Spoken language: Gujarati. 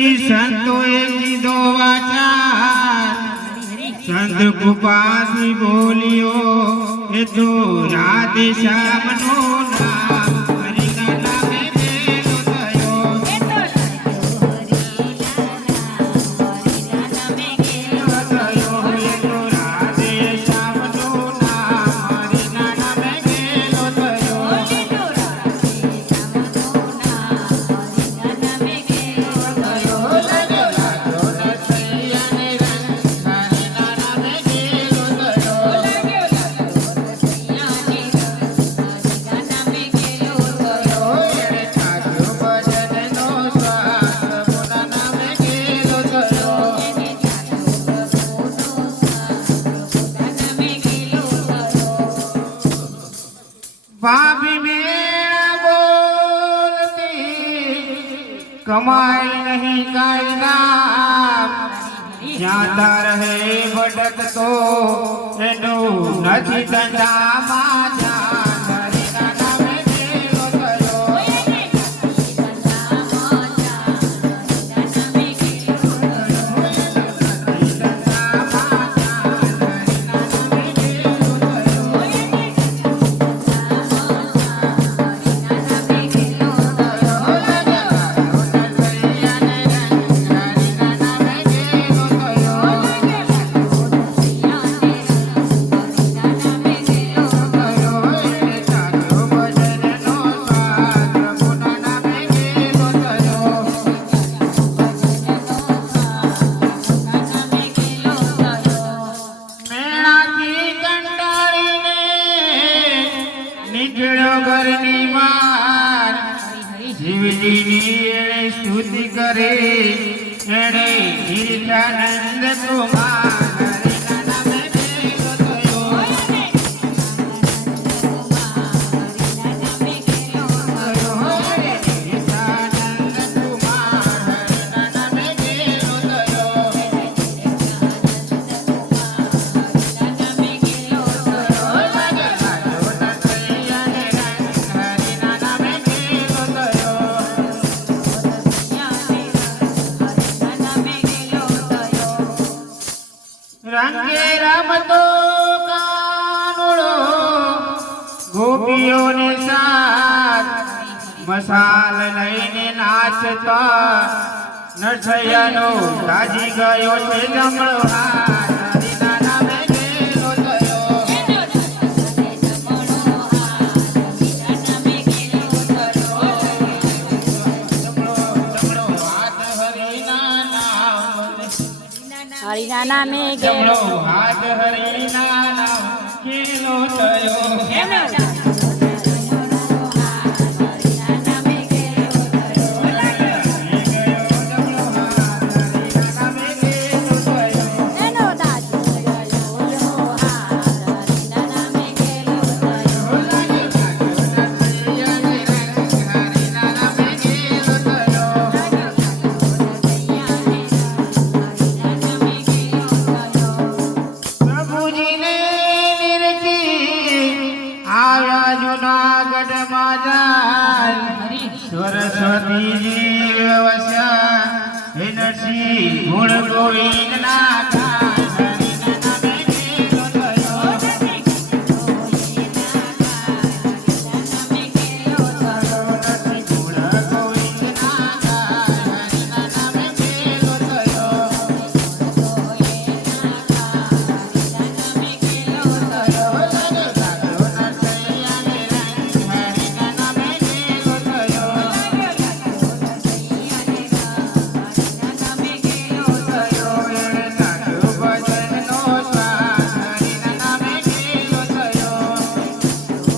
જી સંતોએ કીધો વાચાર. સંત કૃપાથી બોલ્યો એ તો રાધે શ્યામનો નામ ભાભી મેળા બોલતી કમાઈ નહીં નામ જ્યાં રહે ભટકતો એનું નથી ધંધામાં જાન નીકળ્યો ઘરની માર શિવજીની સ્તુતિ કરે. એણે તીર્થાનંદ કુમાર. રંગે રમતો કાનુડો ગોપીઓને સાથ મસાલ લઈને નાચતા નરસૈયાનો તાજી ગયો છે જમણો હરિના નામે ગેલો હાથ હરિના નામ થયો. જાય સરસ્વતીજી વસ્યા નરસિંહ ગુણ ગોવિંદના.